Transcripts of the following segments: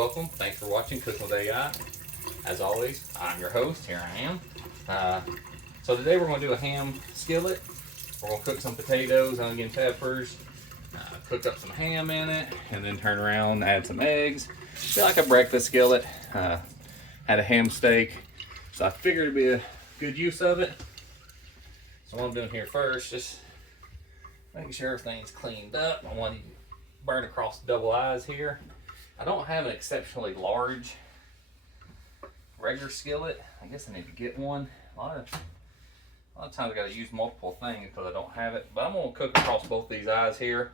welcome. Thanks for watching Cooking with AI. As always, I'm your host. Here I am. So today we're going to do a ham skillet. We're going to cook some potatoes, onion, peppers, cook up some ham in it, and then turn around, add some eggs. Be like a breakfast skillet. Had a ham steak, so I figured it'd be a good use of it. So what I'm doing here first, just making sure everything's cleaned up. I want to burn across the double eyes here. I don't have an exceptionally large regular skillet. I guess I need to get one. A lot of times I got to use multiple things because I don't have it. But I'm going to cook across both these eyes here.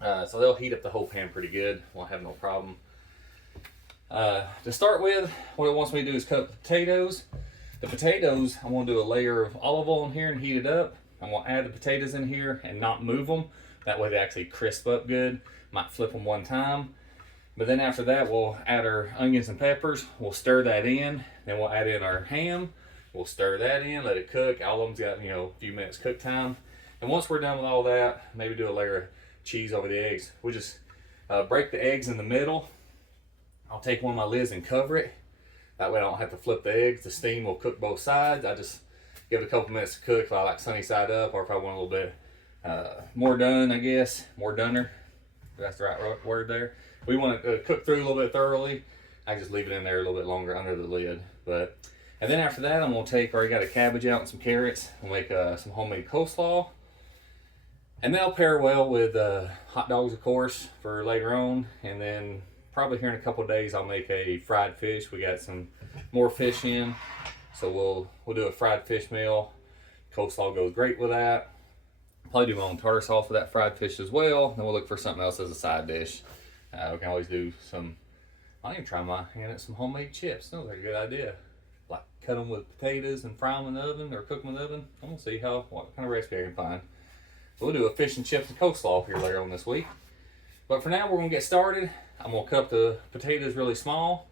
So they'll heat up the whole pan pretty good. Won't have no problem. To start with, what it wants me to do is cut the potatoes. The potatoes, I'm going to do a layer of olive oil in here and heat it up. I'm going to add the potatoes in here and not move them. That way they actually crisp up good. Might flip them one time. But then after that, we'll add our onions and peppers. We'll stir that in. Then we'll add in our ham. We'll stir that in, let it cook. All of them's got, a few minutes cook time. And once we're done with all that, maybe do a layer of cheese over the eggs. We'll just break the eggs in the middle. I'll take one of my lids and cover it. That way I don't have to flip the eggs. The steam will cook both sides. I just give it a couple minutes to cook if I like sunny side up, or if I want a little bit more done, I guess. More doner. If that's the right word there. We want to cook through a little bit thoroughly. I just leave it in there a little bit longer under the lid. And then after that, I'm going to take, already got a cabbage out and some carrots. We'll make some homemade coleslaw. And that'll pair well with hot dogs, of course, for later on. And then probably here in a couple of days, I'll make a fried fish. We got some more fish in. So we'll do a fried fish meal. Coleslaw goes great with that. Probably do my own tartar sauce for that fried fish as well. Then we'll look for something else as a side dish. We can always do some, I'll even try my hand at some homemade chips. Those are a good idea. Like cut them with potatoes and fry them in the oven or cook them in the oven. I'm going to see what kind of recipe I can find. We'll do a fish and chips and coleslaw here later on this week. But for now, we're going to get started. I'm going to cut up the potatoes really small.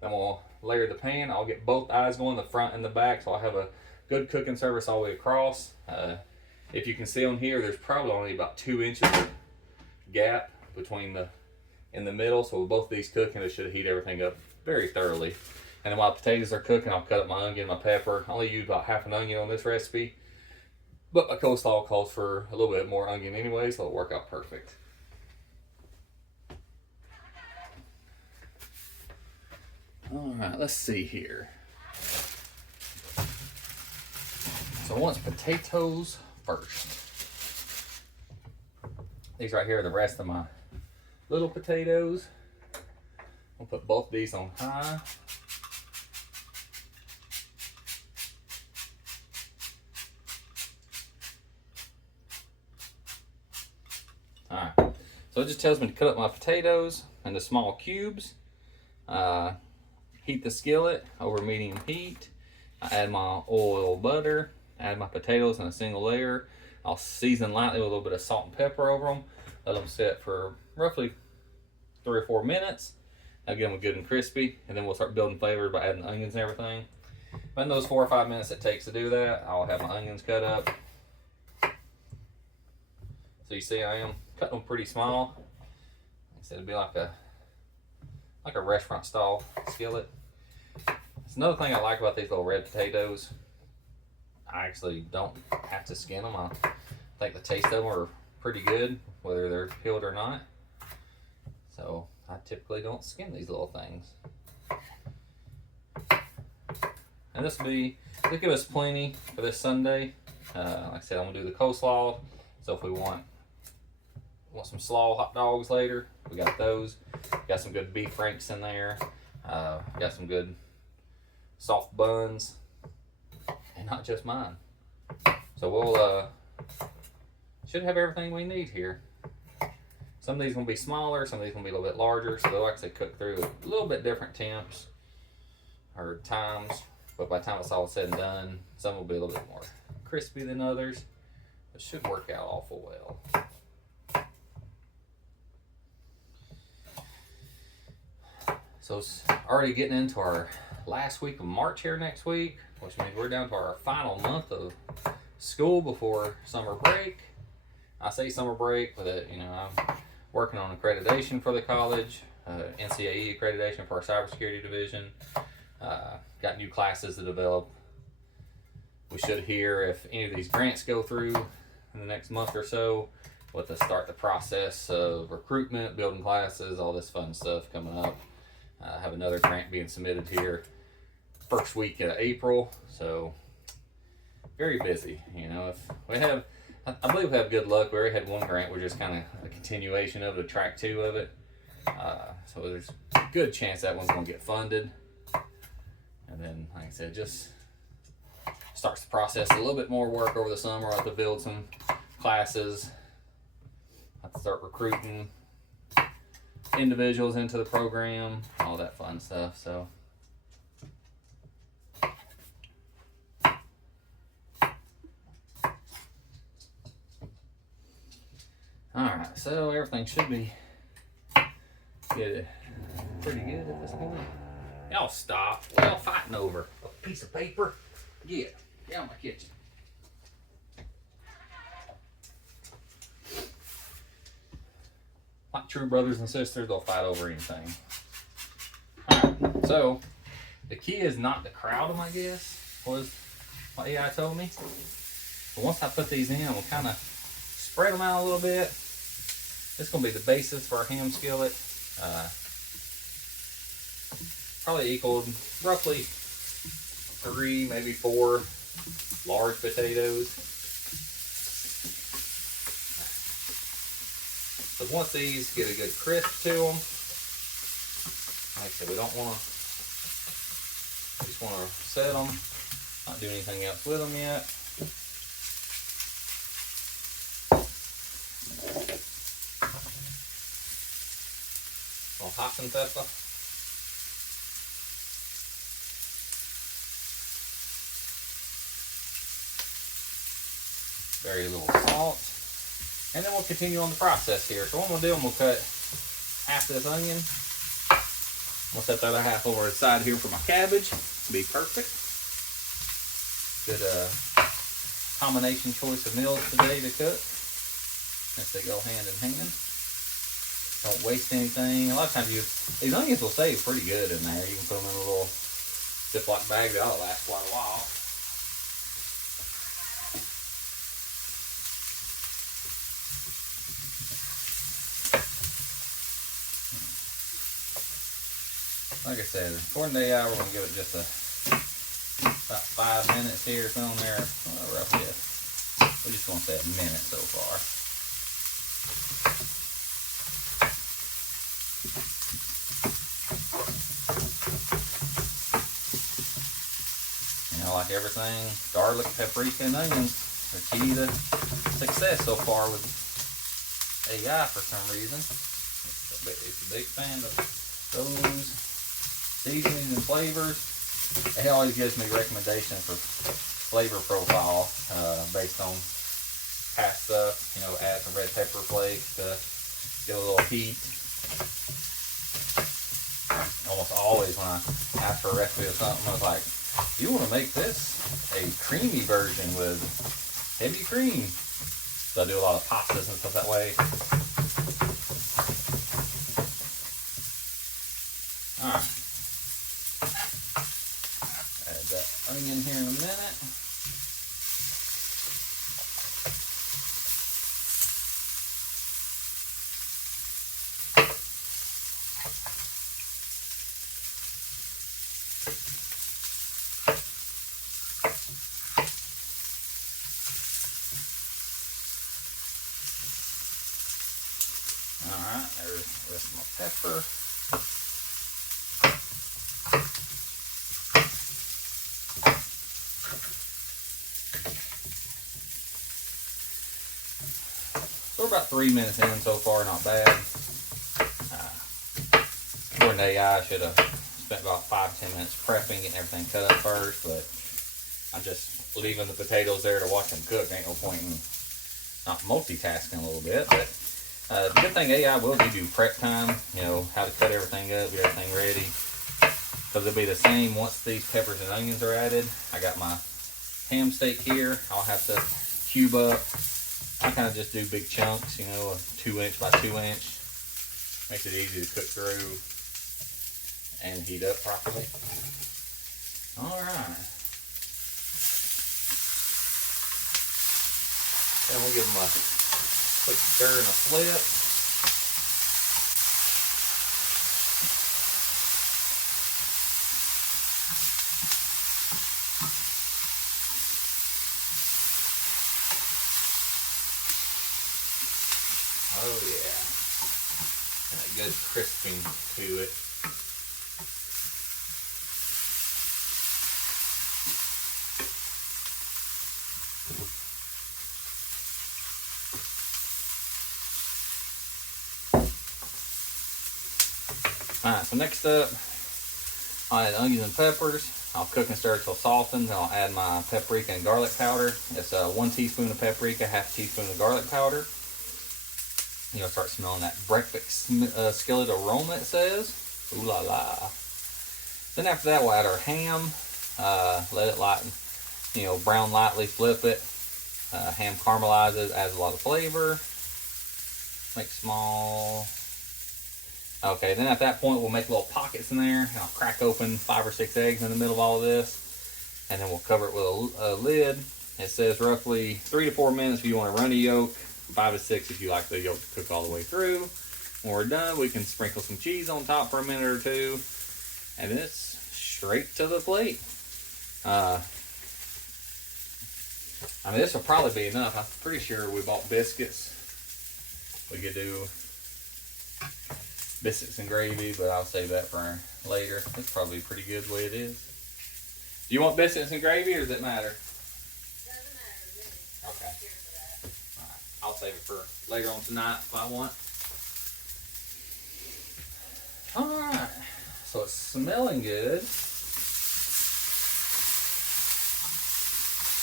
Then we'll layer the pan. I'll get both eyes going, the front and the back, so I'll have a good cooking surface all the way across. If you can see on here, there's probably only about 2 inches of gap in the middle. So with both of these cooking, it should heat everything up very thoroughly. And then while the potatoes are cooking, I'll cut up my onion, my pepper. I only use about half an onion on this recipe. But my coleslaw calls for a little bit more onion anyway, so it'll work out perfect. All right, let's see here. So I want potatoes first. These right here are the rest of my little potatoes. I'll put both of these on high. Alright, so it just tells me to cut up my potatoes into small cubes. Heat the skillet over medium heat. I add my oil, butter, add my potatoes in a single layer. I'll season lightly with a little bit of salt and pepper over them. Let them sit for roughly 3 or 4 minutes. I'll get them good and crispy, and then we'll start building flavor by adding the onions and everything. But in those 4 or 5 minutes it takes to do that, I'll have my onions cut up. So you see I am cutting them pretty small. Like I said, it'd be like a restaurant style skillet. It's another thing I like about these little red potatoes. I actually don't have to skin them. I think the taste of them are pretty good, whether they're peeled or not. So I typically don't skin these little things. And this will give us plenty for this Sunday. Like I said, I'm gonna do the coleslaw. So if we want some slaw hot dogs later, we got those. Got some good beef franks in there. Got some good soft buns, and not just mine. So we'll should have everything we need here. Some of these gonna be smaller, some of these gonna be a little bit larger, so they'll actually cook through a little bit different temps or times. But by the time it's all said and done, some will be a little bit more crispy than others. It should work out awful well. So it's already getting into our last week of March here next week, which means we're down to our final month of school before summer break. I say summer break, but I'm working on accreditation for the college. NCAE accreditation for our cybersecurity division. Got new classes to develop. We should hear if any of these grants go through in the next month or so. We'll have to start the process of recruitment, building classes, all this fun stuff coming up. Have another grant being submitted here first week of April, so very busy. You know, if we have, I believe we have good luck. We already had one grant. We're just kind of a continuation of it, track 2 of it. So there's a good chance that one's going to get funded. And then, like I said, just starts the process. A little bit more work over the summer. I'll have to build some classes. I'll have to start recruiting individuals into the program, all that fun stuff. So alright, so everything should be good, pretty good at this point. Y'all stop. Y'all fighting over a piece of paper. Get out of my kitchen. Like true brothers and sisters, they'll fight over anything. Alright, so the key is not to crowd them, I guess, was what AI told me. But once I put these in, we'll kind of spread them out a little bit. This is going to be the basis for our ham skillet. Probably equaled roughly 3, maybe 4 large potatoes. So once these get a good crisp to them, like I said, we don't want to, just want to set them, not do anything else with them yet. A little hot and pepper. Very little salt. And then we'll continue on the process here. So what I'm going to do, I'm going to cut half this onion. We'll set the other half over the side here for my cabbage. Be perfect. Good combination choice of meals today to cook. As they go hand in hand. Don't waste anything. A lot of times these onions will save pretty good in there. You can put them in a little Ziploc bag. That'll last quite a while. Like I said, according to AI, we're going to give it just about 5 minutes here. It's on there, roughly. We're just going to say a minute so far. You know, like everything, garlic, paprika, and onions are key to success so far with AI for some reason. It's a big fan of those seasonings and flavors. It always gives me recommendations for flavor profile based on past stuff. You know, add some red pepper flakes to get a little heat. Almost always when I ask for a recipe of something, I was like, you want to make this a creamy version with heavy cream. So I do a lot of pastas and stuff that way. Alright. Add that onion here in a minute. Alright, there's the rest of my pepper. So we're about 3 minutes in so far, not bad. According to AI, I should have spent about 5-10 minutes prepping, getting everything cut up first, but I'm just leaving the potatoes there to watch them cook. Ain't no point in not multitasking a little bit, but the good thing AI will give you prep time, you know, how to cut everything up, get everything ready. Because it'll be the same once these peppers and onions are added. I got my ham steak here. I'll have to cube up. I kind of just do big chunks, you know, a 2 inch by 2 inch. Makes it easy to cook through. and heat up properly. All right. Then we'll give them a quick stir and a flip. Oh yeah, got a good crisping to it. Alright, so next up, I'll add onions and peppers. I'll cook and stir till softened. I'll add my paprika and garlic powder. It's 1 teaspoon of paprika, half a teaspoon of garlic powder. You'll start smelling that breakfast skillet aroma, it says. Ooh la la. Then after that, we'll add our ham. Let it lighten, brown lightly, flip it. Ham caramelizes, adds a lot of flavor. Make small. Okay, then at that point, we'll make little pockets in there. And I'll crack open 5 or 6 eggs in the middle of all of this. And then we'll cover it with a lid. It says roughly 3 to 4 minutes if you want a runny yolk. 5 to 6 if you like the yolk to cook all the way through. When we're done, we can sprinkle some cheese on top for a minute or two, and then it's straight to the plate. I mean, this will probably be enough. I'm pretty sure we bought biscuits. We could do biscuits and gravy, but I'll save that for later. It's probably pretty good the way it is. Do you want biscuits and gravy, or does it matter? Doesn't matter to me. Okay. I'll save it for later on tonight if I want. Alright, so it's smelling good.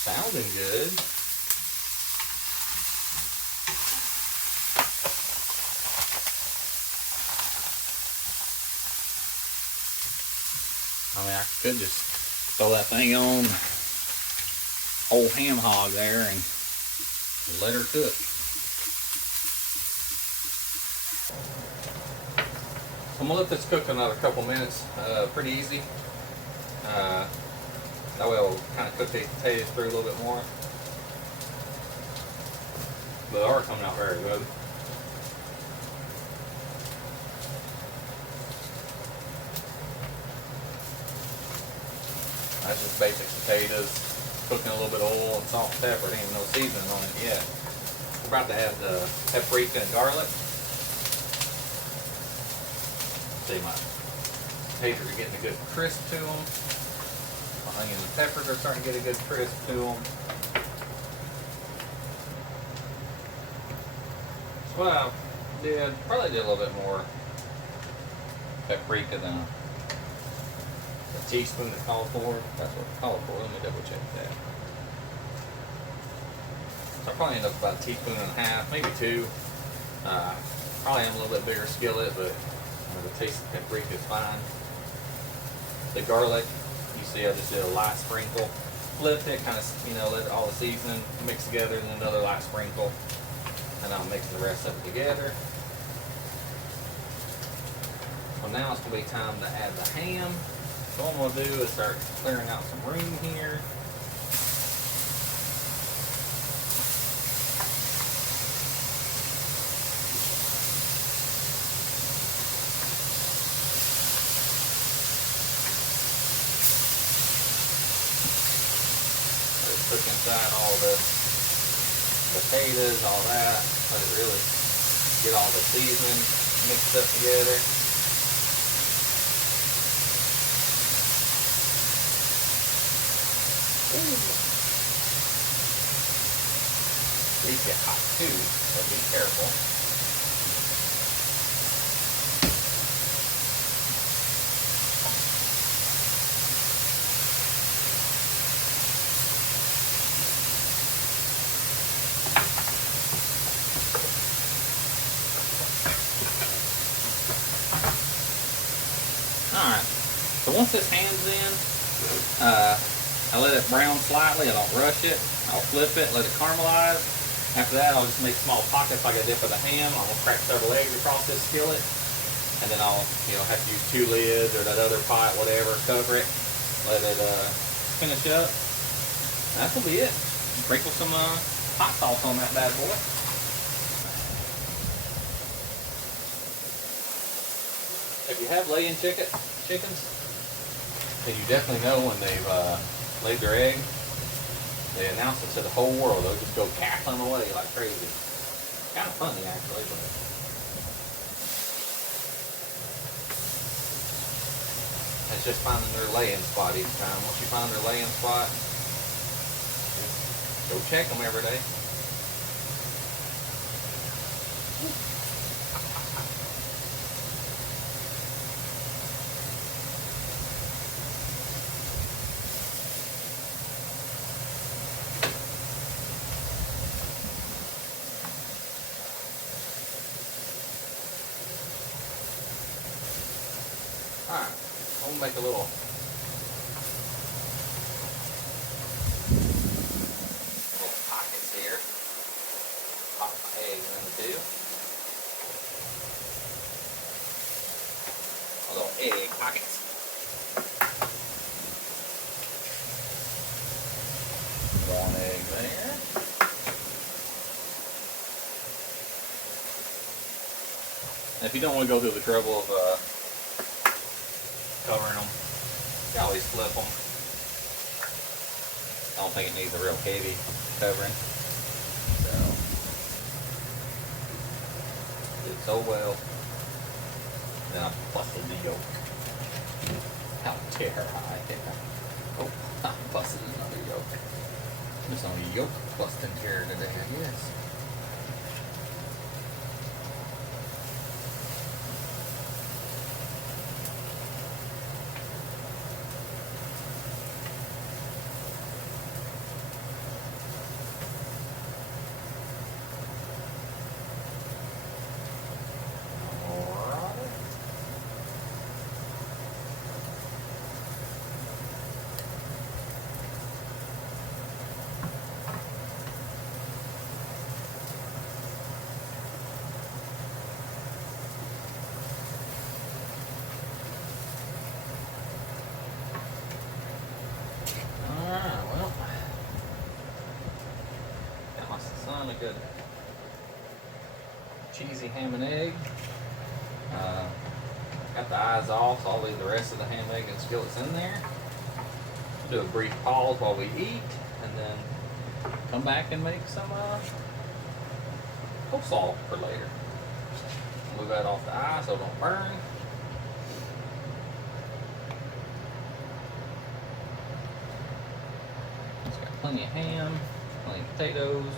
Sounding good. I mean, I could just throw that thing on whole ham hog there and let her cook. So I'm gonna let this cook another couple minutes. Pretty easy. That way I'll kind of cook the potatoes through a little bit more. But they are coming out very good. That's just basic potatoes. Cooking a little bit of oil and salt and pepper. There ain't no seasoning on it yet. We're about to add the paprika and garlic. See, my potatoes are getting a good crisp to them. My onions and peppers are starting to get a good crisp to them. So what I did, probably did a little bit more paprika than a teaspoon that called for. That's what it called for. Let me double check that. So I probably end up about a teaspoon and a half, maybe 2. Probably am a little bit bigger skillet, but the taste of paprika is fine. The garlic, you see I just did a light sprinkle. Flipped it, kind of, let all the seasoning mix together, and then another light sprinkle. And I'll mix the rest of it together. So now it's going to be time to add the ham. So what I'm going to do is start clearing out some room here. Cook inside all the potatoes, all that. Let it really get all the seasoning mixed up together. These get hot too, so be careful. Alright, so once this ham's in, I let it brown slightly. I don't rush it. I'll flip it, let it caramelize. After that, I'll just make small pockets like I did for the ham. I'm going to crack several eggs across this skillet. and then I'll, have to use 2 lids or that other pot, whatever, cover it, let it finish up. And that'll be it. Sprinkle some hot sauce on that bad boy. If you have laying chickens, then you definitely know when they've laid their egg. They announce it to the whole world. They'll just go cackling away like crazy. Kind of funny, actually, but it's just finding their laying spot each time. Once you find their laying spot, go check them every day. Alright, I'm gonna make a little pockets here. Pop my eggs into. A little egg pockets. One egg there. And if you don't want to go through the trouble of covering them, you can always flip them. I don't think it needs a real heavy covering. So, did so well. Then I busted the yolk. How dare I? Oh, I busted another yolk. There's only yolk busting here today, I guess. A good cheesy ham and egg. Got the eyes off, so I'll leave the rest of the ham, egg, and skillets in there. Do a brief pause while we eat, and then come back and make some coleslaw for later. Move that off the eye so it don't burn. It's got plenty of ham, plenty of potatoes.